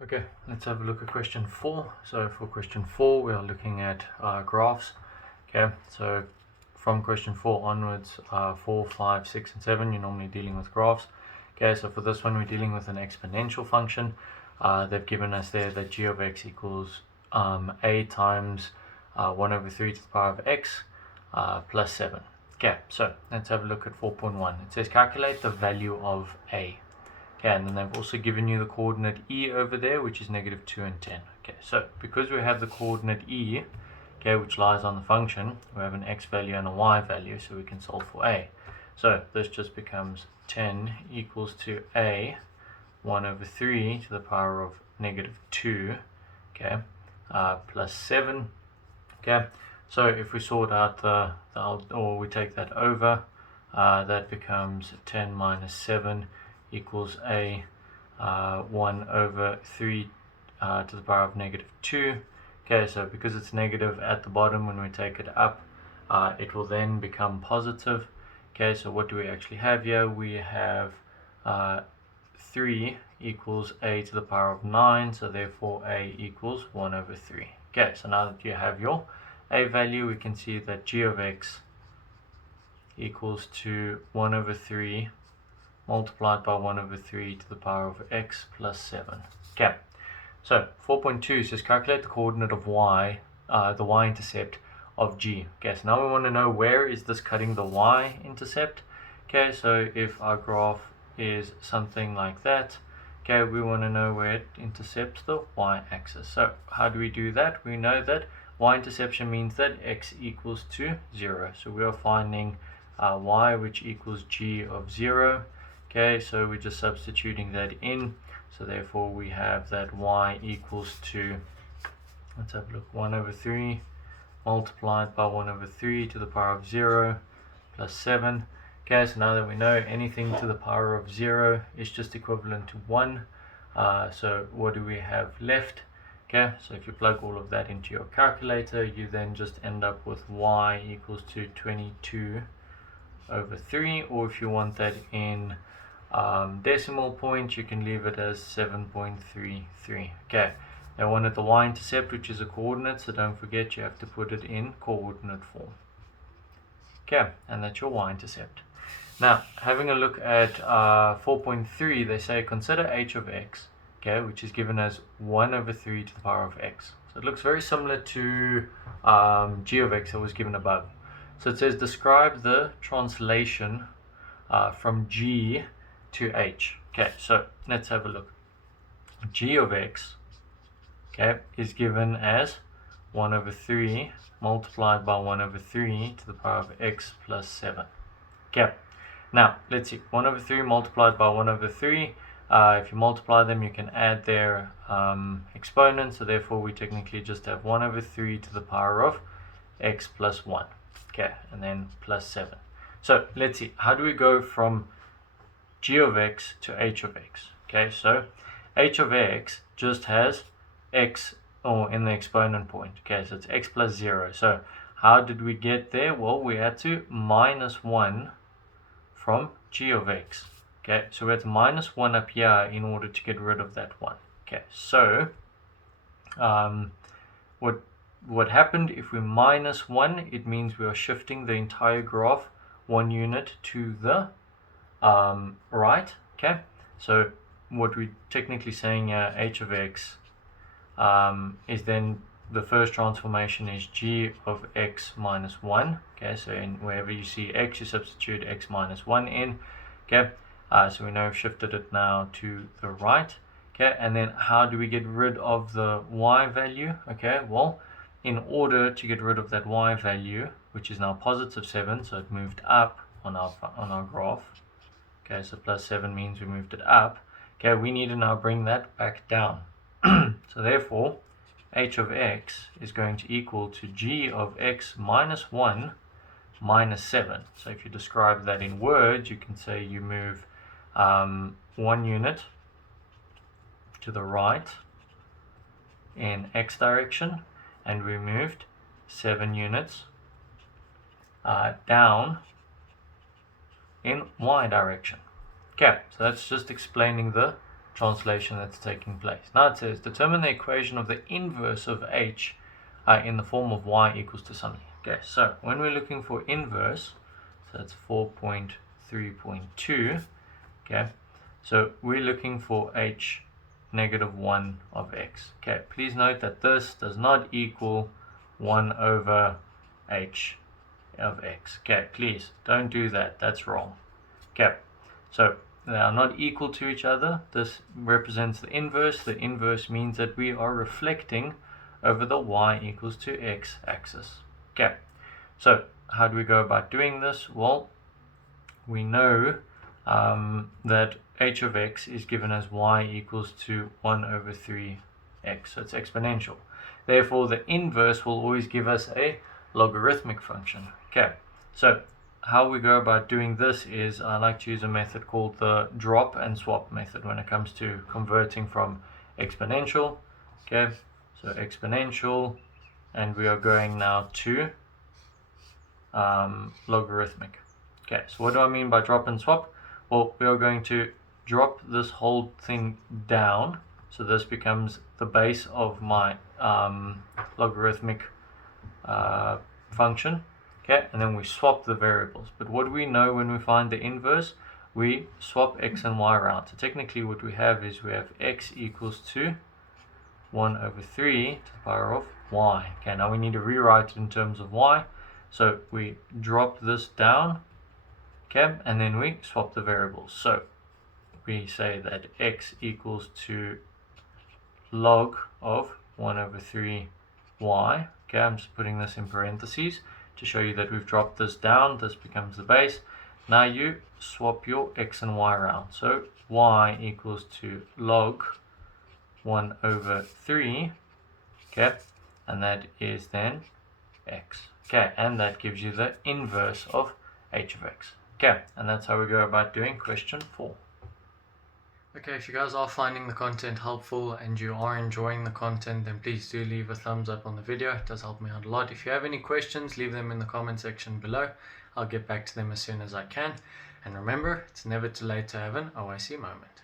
Okay, let's have a look at question 4. So for question 4, we are looking at graphs. Okay, so from question 4 onwards, 4, 5, 6, and 7, you're normally dealing with graphs. Okay, so for this one, we're dealing with an exponential function. They've given us there that g of x equals a times 1 over 3 to the power of x plus 7. Okay, so let's have a look at 4.1. It says calculate the value of a. Okay, and then they've also given you the coordinate e over there, which is negative 2 and 10. Okay, so because we have the coordinate e, okay, which lies on the function, we have an x value and a y value, so we can solve for a. So this just becomes 10 equals to a 1 over 3 to the power of negative 2, okay, plus 7. Okay, so if we sort out or we take that over, that becomes 10 minus 7 equals a 1 over 3 to the power of negative 2. Okay, so because it's negative at the bottom, when we take it up, it will then become positive. Okay, so what do we actually have here? We have 3 equals a to the power of 9, so therefore a equals 1 over 3. Okay, so now that you have your a value, we can see that g of x equals to 1 over 3 multiplied by 1 over 3 to the power of x plus 7. Okay, so 4.2 says calculate the coordinate of y, the y-intercept of g. Okay, so now we want to know where is this cutting the y-intercept. Okay, so if our graph is something like that, okay, we want to know where it intercepts the y-axis. So how do we do that? We know that y-interception means that x equals to 0. So we are finding y, which equals g of 0. Okay, so we're just substituting that in, so therefore we have that y equals to, let's have a look, 1 over 3 multiplied by 1 over 3 to the power of 0 plus 7. Okay, so now that we know anything to the power of 0 is just equivalent to 1, so what do we have left? Okay, so if you plug all of that into your calculator, you then just end up with y equals to 22 over 3, or if you want that in decimal point, you can leave it as 7.33. Okay, they wanted the y-intercept, which is a coordinate, so don't forget you have to put it in coordinate form. Okay, and that's your y-intercept. Now, having a look at 4.3, they say consider h of x, okay, which is given as 1 over 3 to the power of x. So it looks very similar to g of x that was given above. So it says describe the translation from g to h. Okay, so let's have a look. G of x, okay, is given as 1 over 3 multiplied by 1 over 3 to the power of x plus 7. Okay, now let's see, 1 over 3 multiplied by 1 over 3, if you multiply them you can add their exponents, so therefore we technically just have 1 over 3 to the power of x plus 1, okay, and then plus 7. So let's see, how do we go from g of x to h of x? Okay, so h of x just has x, or in the exponent point, okay, so it's x plus 0. So how did we get there? Well, we had to minus 1 from g of x. Okay, so we had to minus 1 up here in order to get rid of that 1. Okay, so what happened if we minus 1, it means we are shifting the entire graph 1 unit to the right. Okay, so what we're technically saying here, h of x is then the first transformation is g of x minus 1. Okay, so in wherever you see x, you substitute x minus 1 in. Okay, so we know we've shifted it now to the right. Okay, and then how do we get rid of the y value? Okay, well, in order to get rid of that y value, which is now positive 7, so it moved up on our graph. Okay, so plus 7 means we moved it up. Okay, we need to now bring that back down. So therefore, h of x is going to equal to g of x minus 1 minus 7. So if you describe that in words, you can say you move 1 unit to the right in x direction, and we moved 7 units down in y direction. Okay, so that's just explaining the translation that's taking place. Now it says, determine the equation of the inverse of h in the form of y equals to something. Okay, so when we're looking for inverse, so that's 4.3.2, okay, so we're looking for h negative 1 of x. Okay, please note that this does not equal 1 over h of x. Okay, please don't do that, that's wrong. Okay, so they are not equal to each other. This represents the inverse. The inverse means that we are reflecting over the y equals to x axis. Okay, so how do we go about doing this? Well, we know that h of x is given as y equals to 1 over 3x, so it's exponential. Therefore, the inverse will always give us a logarithmic function. Okay, so how we go about doing this is I like to use a method called the drop and swap method when it comes to converting from exponential. Okay, so exponential, and we are going now to logarithmic. Okay, so what do I mean by drop and swap? Well, we are going to drop this whole thing down, so this becomes the base of my logarithmic function. Okay, and then we swap the variables. But what do we know when we find the inverse? We swap x and y around. So technically what we have is we have x equals to 1 over 3 to the power of y. Okay, now we need to rewrite it in terms of y. So we drop this down, okay, and then we swap the variables. So we say that x equals to log of 1 over 3 y. Okay, I'm just putting this in parentheses to show you that we've dropped this down. This becomes the base. Now you swap your x and y around. So y equals to log 1 over 3, okay, and that is then x. Okay, and that gives you the inverse of h of x. Okay, and that's how we go about doing question 4. Okay, if you guys are finding the content helpful and you are enjoying the content, then please do leave a thumbs up on the video. It does help me out a lot. If you have any questions, leave them in the comment section below. I'll get back to them as soon as I can. And remember, it's never too late to have an OIC moment.